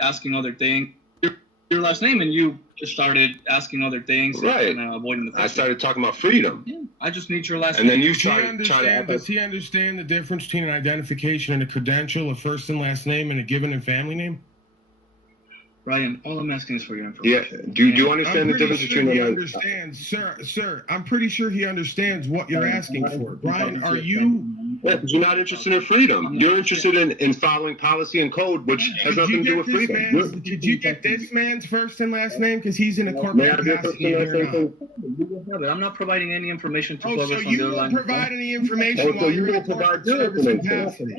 asking other things. Your last name, and you just started asking other things, right? And avoiding the question. I started talking about freedom. Yeah, I just need your last and name. And then you Does he understand the difference between an identification and a credential, a first and last name, and a given and family name? Brian, all I'm asking is for your information. Yeah. Do you understand the difference between he understands, sir. I'm pretty sure he understands what you're asking for. Brian, are you? Yeah, because you're not interested in freedom. You're interested in following policy and code, which has nothing to do with freedom. Did you get this man's first and last name? Because he's in a corporate capacity. I'm not providing any information to so you won't provide any information while you're in a corporate service capacity.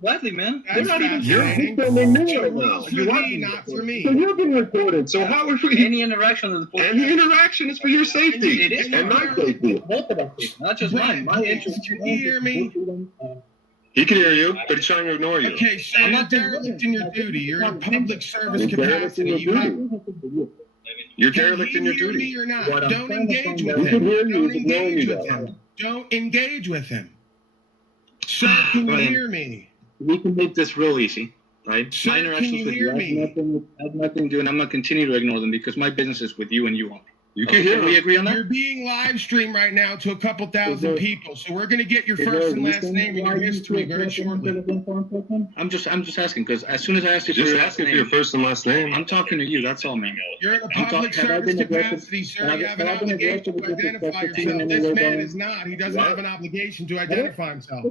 Gladly, man. You're not even not for me. So you're being recorded. So how are we? Any interaction with the Any interaction is for your safety. It is and my safety. Both of us, not just mine. My interest. Can you hear me? He can hear you, but he's trying to ignore you. Okay, so you're derelict in your duty. You're in public service capacity. You're derelict in your duty. Me or not? Don't engage with him. Don't engage with him. Sir, can you hear me? We can make this real easy. Right? Sir, my interactions with you have nothing to do, and I'm going to continue to ignore them because my business is with you and you only. You can hear. We agree on that? You're being live streamed right now to a couple thousand people, so we're going to get your first and last name and your history very shortly. I'm just asking because as soon as I ask you for your first and last name, I'm talking to you. That's all, man. You're in a public service capacity, sir. You have an obligation to identify yourself. This man is not. He doesn't have an obligation to identify himself.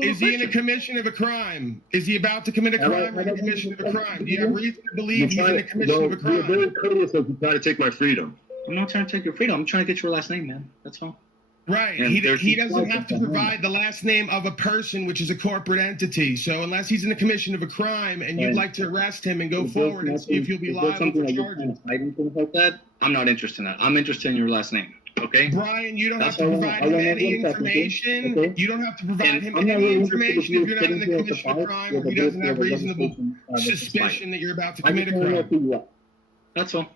Is he in a commission of a crime? Is he about to commit a crime or in a commission of a crime? Do you have reason to believe he's in a commission of a crime? You're very courteous as you try to take my freedom. I'm not trying to take your freedom. I'm trying to get your last name, man. That's all. Right. He doesn't have to provide the last name of a person, which is a corporate entity. So unless he's in the commission of a crime and you'd like to arrest him and go forward and see if he'll be liable for charges. I'm not interested in that. I'm interested in your last name. Okay? Brian, you don't have to provide him any information. Okay? You don't have to provide him any information if you're not in the commission of a crime or he doesn't have reasonable suspicion that you're about to commit a crime. That's all.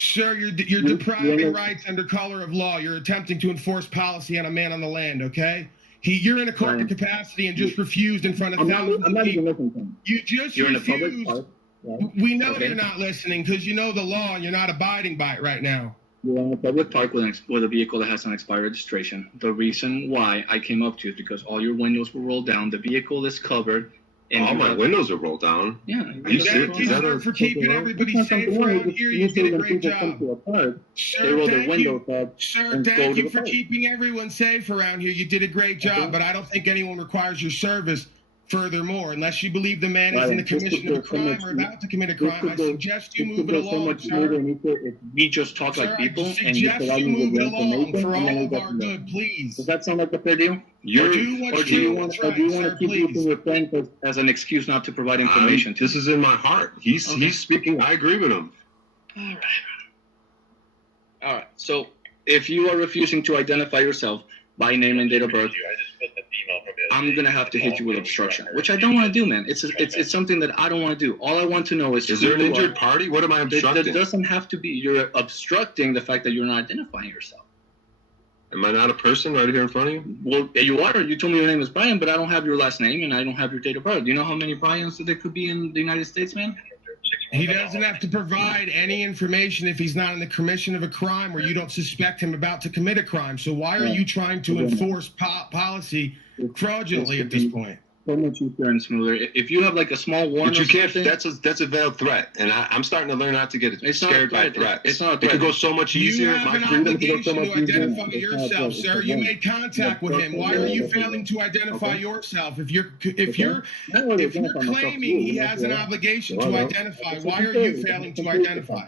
Sir, you're depriving rights under color of law. You're attempting to enforce policy on a man on the land, okay? You're in a corporate capacity and just refused in front of thousands of people. You just you're refused. In a public park, right? We know you're not listening because you know the law and you're not abiding by it right now. You're in a public park with a vehicle that has an expired registration. The reason why I came up to you is because all your windows were rolled down. The vehicle is covered. And all my windows are rolled down. Yeah. Are you serious? For keeping everybody safe around here, you did a great job. Sir, thank you for keeping everyone safe around here. You did a great job, but I don't think anyone requires your service. Furthermore, unless you believe the man is in the commission of a crime or about to commit a crime, I suggest you move it along, sir. We just talk like people, and you move it along for all of our good, please. Does that sound like a fair deal? Do you want to keep using your friend as an excuse not to provide information? This is in my heart. He's speaking. I agree with him. All right. So if you are refusing to identify yourself by name and date of birth, I'm gonna have to hit you with obstruction, which I don't want to do, man. It's something that I don't want to do. All I want to know is there an injured party? What am I obstructing? It doesn't have to be. You're obstructing the fact that you're not identifying yourself. Am I not a person right here in front of you? Well, you are. You told me your name is Brian, but I don't have your last name and I don't have your date of birth. Do you know how many Brians there could be in the United States, man? He doesn't have to provide any information if he's not in the commission of a crime or you don't suspect him about to commit a crime. So why are you trying to enforce policy fraudulently at this point? So much easier and smoother. If you have like a small warning, but you can't. That's a veiled threat, and I'm starting to learn not to get scared by threats. It's not a threat. It could go so much easier. You have an obligation to identify yourself, sir. You made contact with him. Why are you failing to identify yourself? If you're claiming he has an obligation to identify, why are you failing to identify?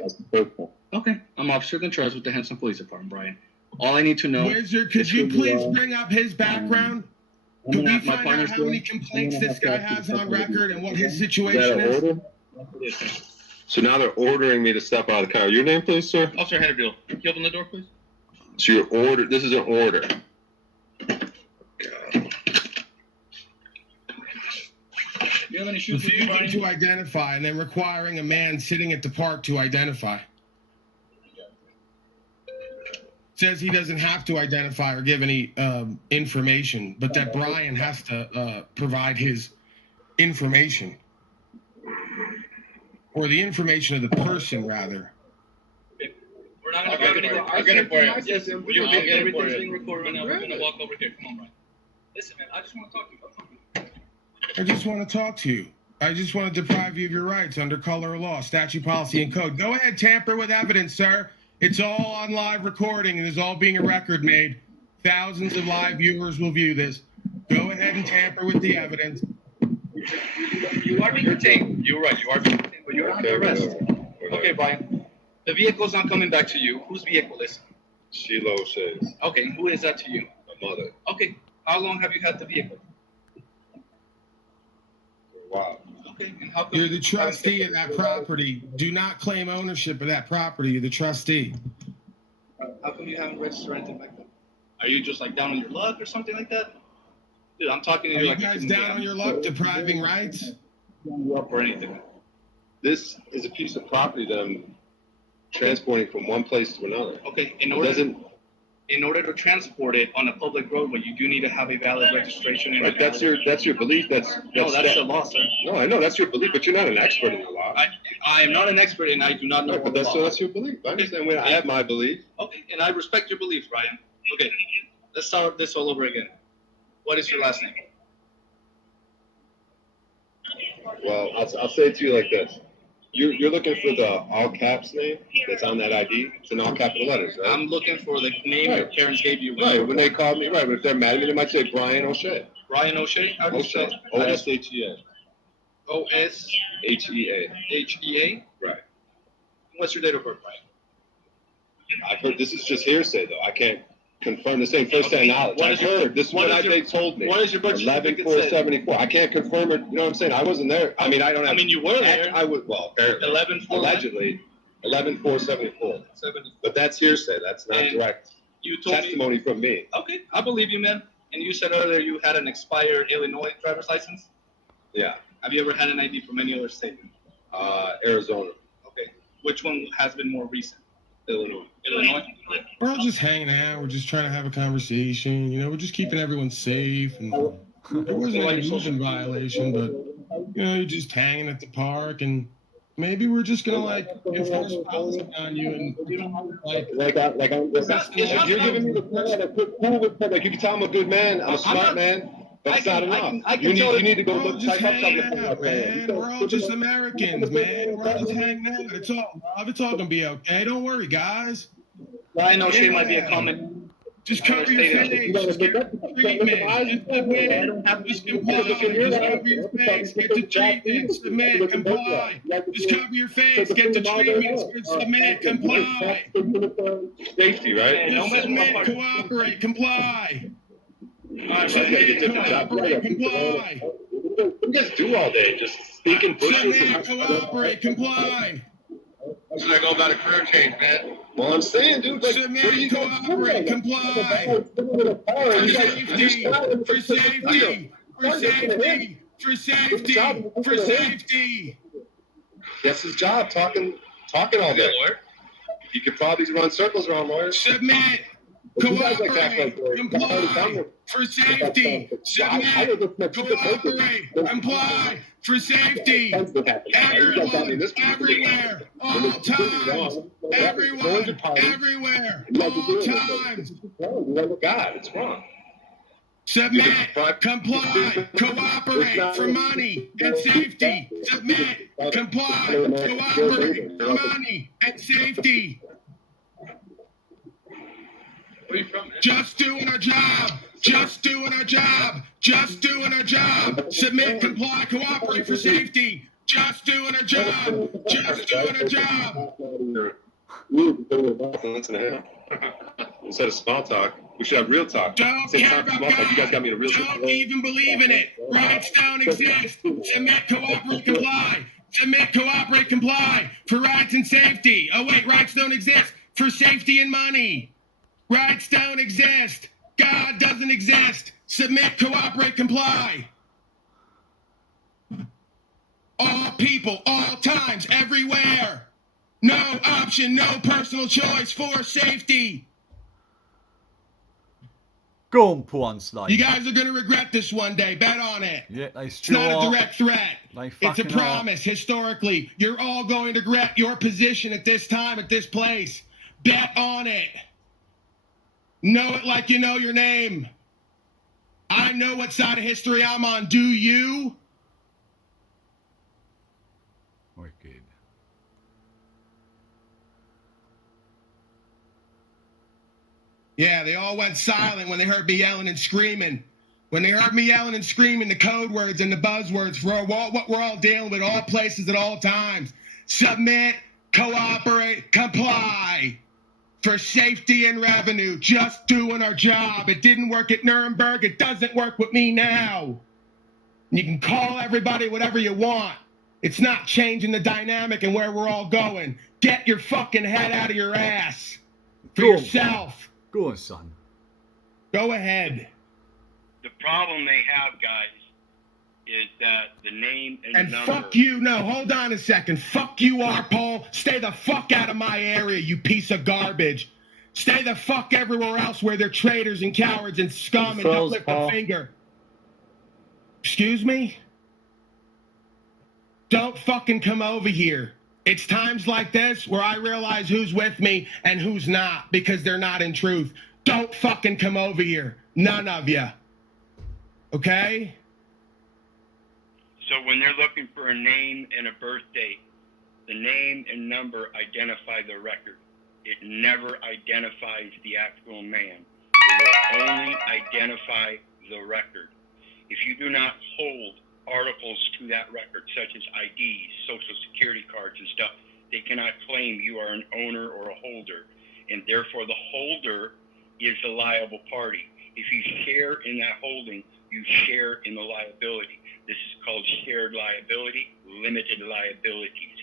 Okay, I'm Officer Contreras with the Henson Police Department, Brian. All I need to know. Could you please bring up his background? Could we find out how many complaints this guy has on record and what his situation is? So now they're ordering me to step out of the car. Your name, please, sir? Officer Henderfield. Can you open the door, please? So you're ordered. This is an order. You have any shoes refusing to identify and then requiring a man sitting at the park to identify. Says he doesn't have to identify or give any information, but that Brian has to provide his information. or the information of the person, rather. We're not going to grab anything. I'll get it for you. Yes, everything's being recorded right now. We're going to walk over here. Come on, Brian. Listen, man, I just want to talk to you. I just want to talk to you. I just want to deprive you of your rights under color of law, statute, policy, and code. Go ahead, tamper with evidence, sir. It's all on live recording, and there's all being a record made. Thousands of live viewers will view this. Go ahead and tamper with the evidence. You are being detained. You're right. You are being detained, but you're under arrest. Okay, Brian. The vehicle's not coming back to you. Whose vehicle is it? Sheila O'Shea's. Okay, who is that to you? My mother. Okay, how long have you had the vehicle? Wow. Okay, and how come You're the trustee of that property. Do not claim ownership of that property. You're the trustee. How come you haven't registered anything back then? Are you just like down on your luck or something like that? Dude, I'm talking to Are you you like guys down on your luck depriving rights? or anything. This is a piece of property that I'm transporting from one place to another. Okay, in order to transport it on a public roadway, you do need to have a valid registration. And Right, that's your belief. That's the law, sir. No, I know that's your belief, but you're not an expert in the law. I am not an expert, and I do not know. Right, but that's your belief. I understand. I have my belief. Okay, and I respect your beliefs, Ryan. Okay, let's start this all over again. What is your last name? Well, I'll say it to you like this. You're looking for the all caps name that's on that ID. It's in all capital letters, right? I'm looking for the name your parents gave you. Right, when they called me, right, but if they're mad at me, they might say Brian O'Shea. Brian O'Shea? How do you spell it? O-S-H-E-A. O-S-H-E-A? H-E-A. Right. What's your date of birth, Brian? I've heard, this is just hearsay, though. I can't confirm this ain't first-hand knowledge. I've heard. This is what they told me. What is your birth certificate say? 11-4-74. I can't confirm it. You know what I'm saying? I wasn't there. I mean, I don't have... I mean, you were there. I would, well, apparently. 11-4. Allegedly. 11-4-74. But that's hearsay. That's not direct testimony from me. Okay, I believe you, man. And you said earlier you had an expired Illinois driver's license? Yeah. Have you ever had an ID from any other state? Arizona. Okay. Which one has been more recent? Illinois. We're all just hanging out. We're just trying to have a conversation. You know, we're just keeping everyone safe. And there wasn't any moving violation, but, you know, you're just hanging at the park. And maybe we're just going to, like, enforce policy on you. And, you're giving me the credit. Like, you can tell I'm a good man. I'm a smart man. That's not enough. You need to go look type up something. Man. We're all just Americans, man. We're all just hanging out. It's all love. It's all gonna be okay. Don't worry, guys. Ryan O'Shea might be a comment. Just cover your face. Just get treatment. Just comply. Just cover your face. Get the treatment. Submit. Comply. Just cover your face. Get the treatment. Submit. Comply. Safety, right? Submit. Cooperate. Comply. Cooperate, comply. What do you guys do all day? Just speak in bushes? Cooperate, comply. Should I go about a career change, man? Well, I'm saying, dude, like, Submit, cooperate, comply. For safety, for safety, for safety, for safety, for safety. That's his job, talking all day. He could probably run circles around lawyers. Submit. Cooperate, comply, for safety, submit, cooperate, comply, for safety, everyone, everywhere, all times, everyone, everywhere, all times. God, it's wrong. Submit, comply, cooperate for money and safety, submit, comply, cooperate for money and safety. Just doing our job. Just doing our job. Just doing our job. Submit, comply, cooperate for safety. Just doing our job. Just doing our job. Instead of small talk, we should have real talk. Don't care about God. You guys got me in a real Don't even believe in it. Rights don't exist. Submit, cooperate, comply. Submit, cooperate, comply for rights and safety. Oh wait, rights don't exist for safety and money. Rights don't exist. God doesn't exist. Submit, cooperate, comply. All people, all times, everywhere. No option, no personal choice for safety. Go on, Puan Slide. You guys are going to regret this one day. Bet on it. Yeah, it's not a direct threat. It's a promise. Historically, you're all going to regret your position at this time, at this place. Bet on it. Know it like you know your name. I know what side of history I'm on. Do you? Wicked. Yeah, they all went silent when they heard me yelling and screaming. When they heard me yelling and screaming the code words and the buzzwords for what we're all dealing with, all places at all times. Submit, cooperate, comply. For safety and revenue, just doing our job. It didn't work at Nuremberg. It doesn't work with me now. You can call everybody whatever you want. It's not changing the dynamic and where we're all going. Get your fucking head out of your ass. For yourself. Go on, son. Go ahead. The problem they have, guys, is that the name and number... fuck you. No, hold on a second. Fuck you, Arpol. Stay the fuck out of my area, you piece of garbage. Stay the fuck everywhere else where they're traitors and cowards and scum and don't lift a finger. Excuse me? Don't fucking come over here. It's times like this where I realize who's with me and who's not because they're not in truth. Don't fucking come over here. None of you. Okay? So when they're looking for a name and a birth date, the name and number identify the record. It never identifies the actual man. It will only identify the record. If you do not hold articles to that record, such as IDs, social security cards and stuff, they cannot claim you are an owner or a holder. And therefore the holder is the liable party. If you share in that holding, you share in the liability. This is called shared liability, limited liabilities.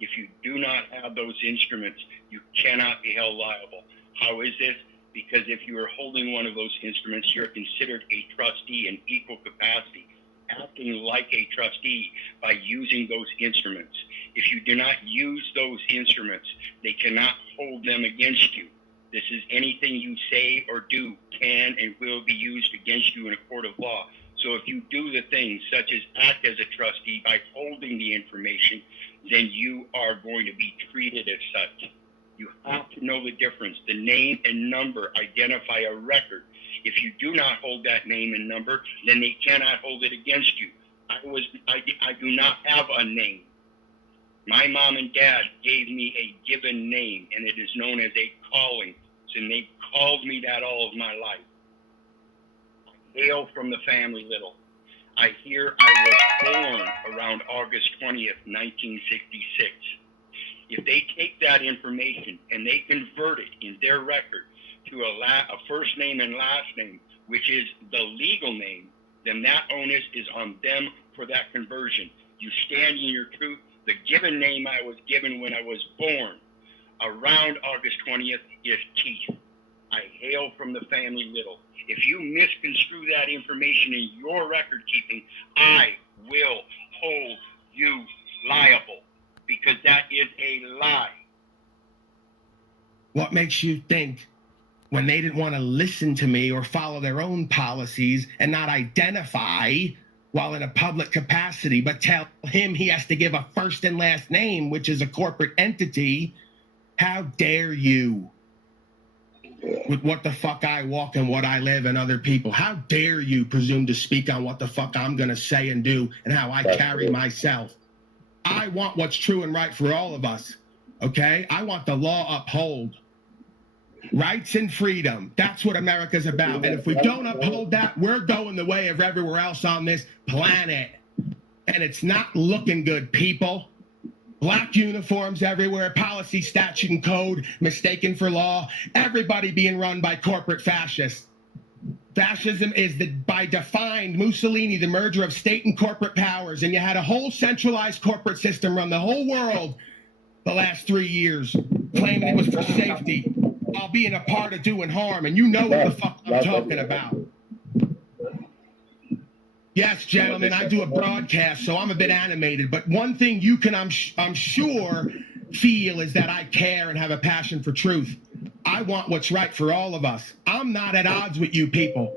If you do not have those instruments, you cannot be held liable. How is this? Because if you are holding one of those instruments, you're considered a trustee in equal capacity, acting like a trustee by using those instruments. If you do not use those instruments, they cannot hold them against you. This is anything you say or do can and will be used against you in a court of law. So if you do the things such as act as a trustee by holding the information, then you are going to be treated as such. You have to know the difference. The name and number identify a record. If you do not hold that name and number, then they cannot hold it against you. I do not have a name. My mom and dad gave me a given name, and it is known as a calling. And they called me that all of my life. I hail from the family Little. I hear I was born around August 20th, 1966. If they take that information and they convert it in their record to a first name and last name, which is the legal name, then that onus is on them for that conversion. You stand in your truth. The given name I was given when I was born around August 20th is Keith. I hail from the family Little. If you misconstrue that information in your record keeping, I will hold you liable because that is a lie. What makes you think when they didn't want to listen to me or follow their own policies and not identify while in a public capacity, but tell him he has to give a first and last name, which is a corporate entity? How dare you? With what the fuck I walk and what I live and other people. How dare you presume to speak on what the fuck I'm going to say and do and how I carry myself? I want what's true and right for all of us, okay? I want the law upheld. Rights and freedom. That's what America's about. And if we don't uphold that, we're going the way of everywhere else on this planet. And it's not looking good, people. Black uniforms everywhere, policy, statute, and code, mistaken for law, everybody being run by corporate fascists. Fascism is, by defined, Mussolini, the merger of state and corporate powers, and you had a whole centralized corporate system run the whole world the last 3 years, claiming it was for safety, while being a part of doing harm, and you know what the fuck I'm talking about. Yes, gentlemen, I do a broadcast, so I'm a bit animated. But one thing you can, I'm sure, feel is that I care and have a passion for truth. I want what's right for all of us. I'm not at odds with you people.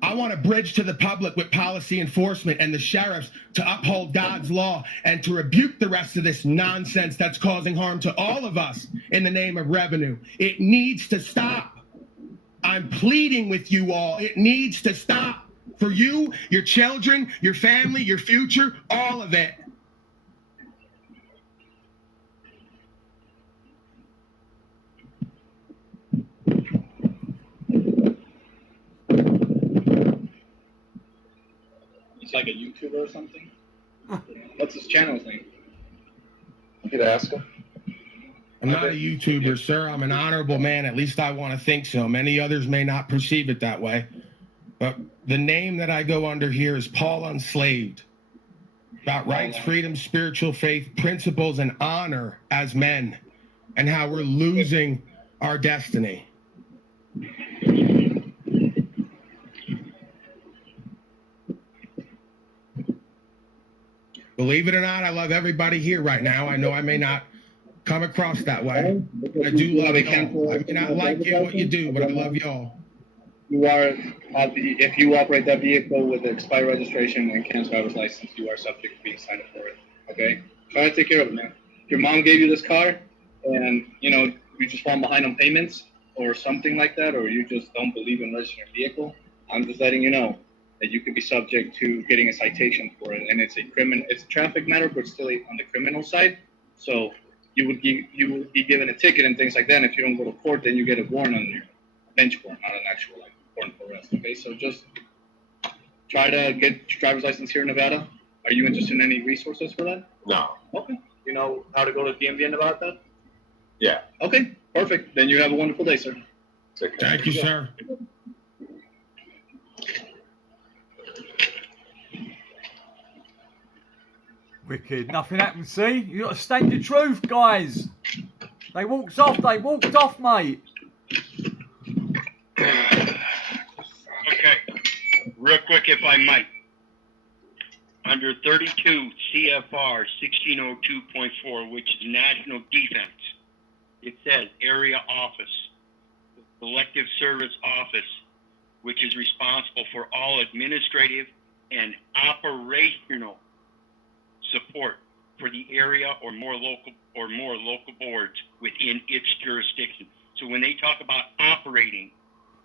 I want a bridge to the public with policy enforcement and the sheriffs to uphold God's law and to rebuke the rest of this nonsense that's causing harm to all of us in the name of revenue. It needs to stop. I'm pleading with you all. It needs to stop. For you, your children, your family, your future, all of it. It's like a YouTuber or something. What's his channel thing? You could ask him. I'm not a YouTuber, sir. I'm an honorable man. At least I want to think so. Many others may not perceive it that way. But the name that I go under here is Paul Unslaved. About rights, freedom, spiritual faith, principles, and honor as men, and how we're losing our destiny. Believe it or not, I love everybody here right now. I know I may not come across that way. I do love y'all. I may not like you, what you do, but I love y'all. You are, if you operate that vehicle with expired registration and can't driver's license, you are subject to being cited for it. Okay? Try to take care of it, man. If your mom gave you this car and, you know, you just fall behind on payments or something like that, or you just don't believe in registering a vehicle, I'm just letting you know that you could be subject to getting a citation for it. And it's a traffic matter, but still on the criminal side. So you would be given a ticket and things like that. And if you don't go to court, then you get a warrant on your bench warrant, not an actual warrant for arrest. Okay, so just try to get your driver's license here in Nevada. Are you interested in any resources for that? No. Okay. You know how to go to DMV and about that? Yeah. Okay, perfect. Then you have a wonderful day, sir. Thank you, sir. Wicked. Nothing happened, see? You got to stand your truth, guys. They walked off, mate. Okay. Real quick, if I might. Under 32 CFR 1602.4, which is National Defense, it says Area Office, Selective Service Office, which is responsible for all administrative and operational support for the area or more local boards within its jurisdiction. So when they talk about operating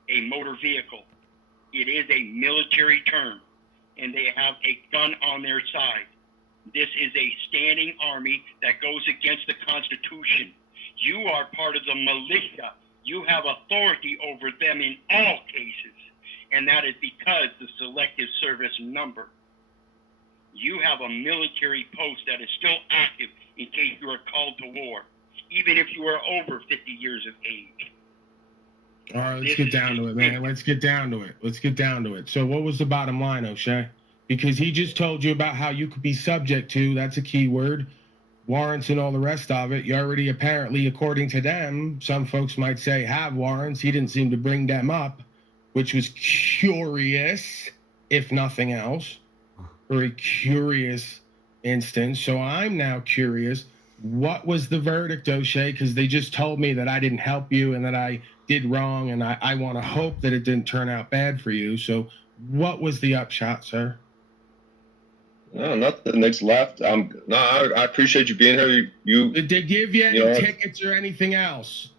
a motor vehicle, it is a military term, and they have a gun on their side. This is a standing army that goes against the Constitution. You are part of the militia. You have authority over them in all cases, and that is because the Selective Service number. You have a military post that is still active in case you are called to war, even if you are over 50 years of age. All right, let's get down to it, man. Let's get down to it. So what was the bottom line, O'Shea? Because he just told you about how you could be subject to, that's a key word, warrants and all the rest of it. You already apparently, according to them, some folks might say have warrants. He didn't seem to bring them up, which was curious, if nothing else. Very curious instance. So I'm now curious, what was the verdict, O'Shea? Because they just told me that I didn't help you and that I did wrong, and I want to hope that it didn't turn out bad for you. So what was the upshot, sir? No, nothing. Nick's left. I appreciate you being here. Did they give you any tickets or anything else?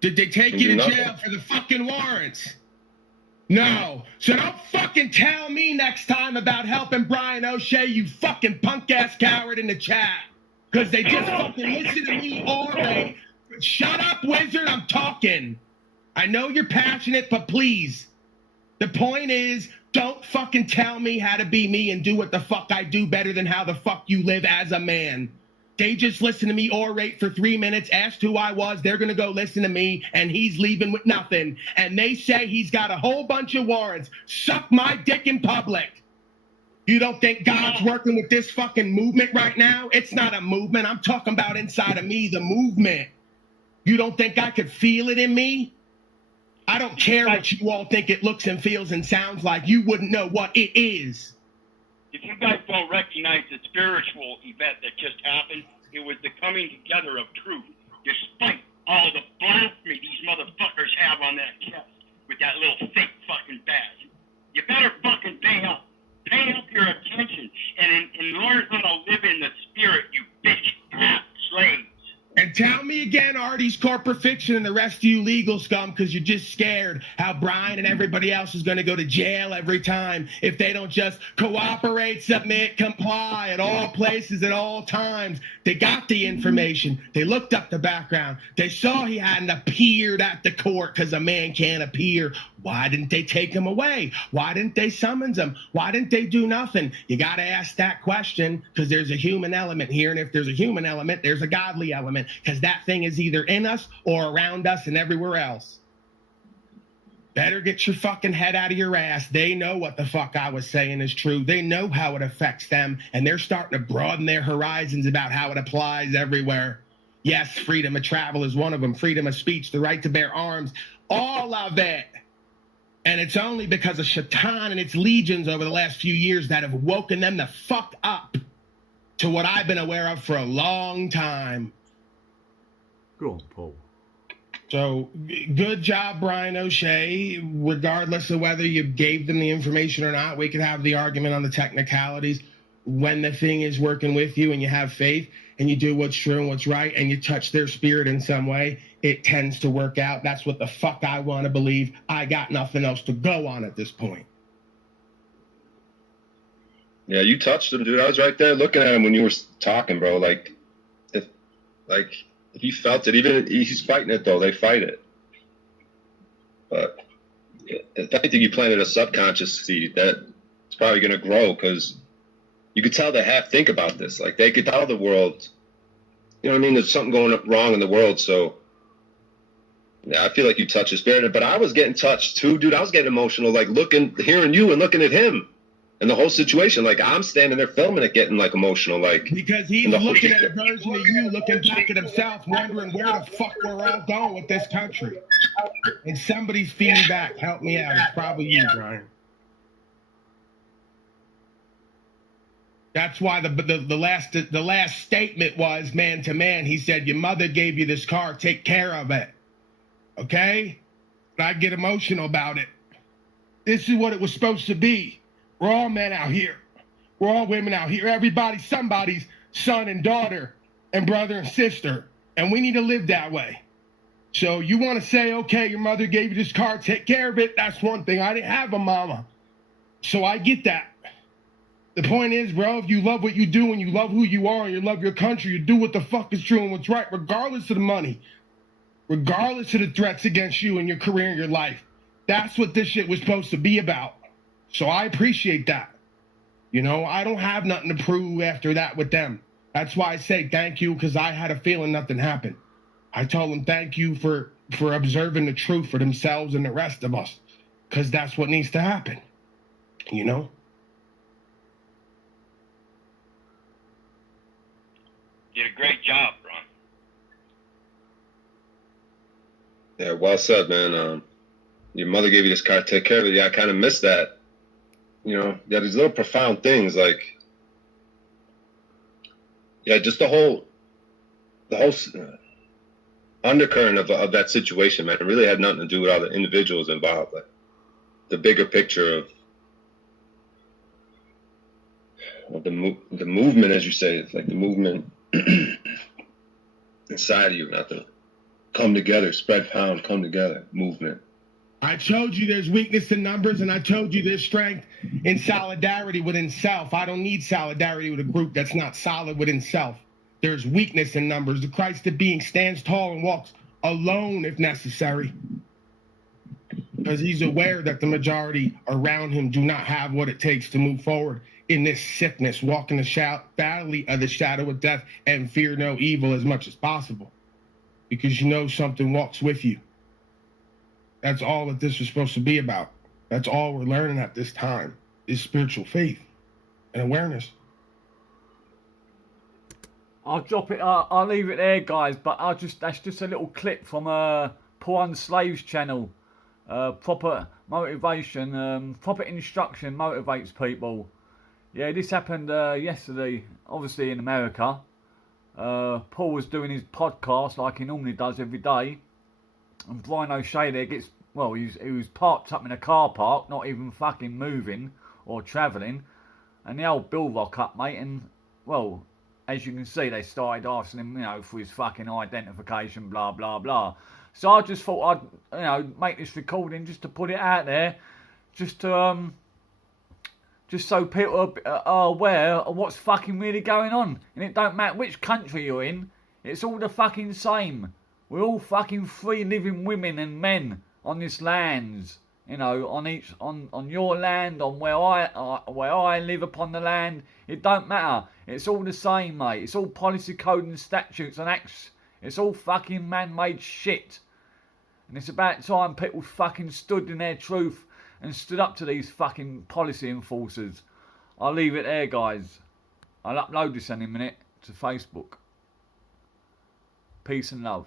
Did they take you to jail for the fucking warrants? No. So don't fucking tell me next time about helping Brian O'Shea, you fucking punk-ass coward in the chat. Because they just fucking listen to me already. Shut up, Wizard. I'm talking. I know you're passionate, but please. The point is, don't fucking tell me how to be me and do what the fuck I do better than how the fuck you live as a man. They just listen to me orate for 3 minutes, asked who I was, they're gonna go listen to me, and he's leaving with nothing. And they say he's got a whole bunch of warrants. Suck my dick in public. You don't think God's working with this fucking movement right now? It's not a movement. I'm talking about inside of me, the movement. You don't think I could feel it in me? I don't care what you all think it looks and feels and sounds like. You wouldn't know what it is. If you guys don't recognize the spiritual event that just happened, it was the coming together of truth, despite all the blasphemy these motherfuckers have on that chest with that little fake fucking badge. You better fucking pay up. Pay up your attention and learn how to live in the spirit, you bitch-ass slaves. And tell me again, Artie's corporate fiction and the rest of you legal scum, because you're just scared how Brian and everybody else is going to go to jail every time if they don't just cooperate, submit, comply at all places at all times. They got the information. They looked up the background. They saw he hadn't appeared at the court because a man can't appear. Why didn't they take him away? Why didn't they summons him? Why didn't they do nothing? You got to ask that question, because there's a human element here. And if there's a human element, there's a godly element, because that thing is either in us or around us and everywhere else. Better get your fucking head out of your ass. They know what the fuck I was saying is true. They know how it affects them, and they're starting to broaden their horizons about how it applies everywhere. Yes, freedom of travel is one of them. Freedom of speech, the right to bear arms, all of it. And it's only because of Shaitan and its legions over the last few years that have woken them the fuck up to what I've been aware of for a long time. Go on, Paul. So, good job, Brian O'Shea. Regardless of whether you gave them the information or not, we could have the argument on the technicalities. When the thing is working with you and you have faith and you do what's true and what's right and you touch their spirit in some way, it tends to work out. That's what the fuck I want to believe. I got nothing else to go on at this point. Yeah, you touched him, dude. I was right there looking at him when you were talking, bro. Like if he felt it, even he's fighting it though. They fight it. But if anything, you planted a subconscious seed that it's probably going to grow, because you could tell they think about this. Like they could tell the world, you know what I mean? There's something going wrong in the world. So yeah, I feel like you touched his spirit, but I was getting touched too, dude. I was getting emotional, like hearing you and looking at him and the whole situation. Like I'm standing there filming it, getting like emotional, like because he's looking at a version of you, looking back at himself, wondering where the fuck we're all going with this country. And somebody's feeding back. Help me out. It's probably you, Brian. That's why the last statement was man to man. He said, "Your mother gave you this car. Take care of it." Okay? And I get emotional about it. This is what it was supposed to be. We're all men out here. We're all women out here. Everybody's somebody's son and daughter and brother and sister. And we need to live that way. So you want to say, okay, your mother gave you this car. Take care of it. That's one thing. I didn't have a mama. So I get that. The point is, bro, if you love what you do and you love who you are and you love your country, you do what the fuck is true and what's right, regardless of the money, regardless of the threats against you and your career and your life. That's what this shit was supposed to be about. So I appreciate that. You know, I don't have nothing to prove after that with them. That's why I say thank you, because I had a feeling nothing happened. I told them thank you for observing the truth for themselves and the rest of us, because that's what needs to happen. You know? Did a great job, Ron. Yeah, well said, man. Your mother gave you this car, take care of it. Yeah, I kind of missed that. You know, yeah, these little profound things, like, yeah, just the whole undercurrent of that situation, man. It really had nothing to do with all the individuals involved. Like the bigger picture of the movement, as you say, it's like the movement inside of you, not the come together, spread pound, come together movement. I told you there's weakness in numbers, and I told you there's strength in solidarity within self. I don't need solidarity with a group that's not solid within self. There's weakness in numbers. The Christ being stands tall and walks alone if necessary, because he's aware that the majority around him do not have what it takes to move forward in this sickness, walk in the valley of the shadow of death and fear no evil as much as possible, because you know something walks with you. That's all that this is supposed to be about. That's all we're learning at this time is spiritual faith and awareness. I'll drop it. I'll leave it there, guys. But that's just a little clip from Poor Unslaved's channel. Proper motivation, proper instruction motivates people. Yeah, this happened yesterday, obviously in America. Paul was doing his podcast like he normally does every day, and Brian O'Shea there gets, well, he was parked up in a car park, not even fucking moving or travelling, and the old Bill rock up, mate, and, well, as you can see, they started asking him, you know, for his fucking identification, blah, blah, blah. So I just thought I'd, you know, make this recording just to put it out there, just to, just so people are aware of what's fucking really going on. And it don't matter which country you're in, it's all the fucking same. We're all fucking free living women and men on this land. You know, on your land, on where I live upon the land. It don't matter. It's all the same, mate. It's all policy code and statutes and acts. It's all fucking man-made shit. And it's about time people fucking stood in their truth and stood up to these fucking policy enforcers. I'll leave it there, guys. I'll upload this in a minute to Facebook. Peace and love.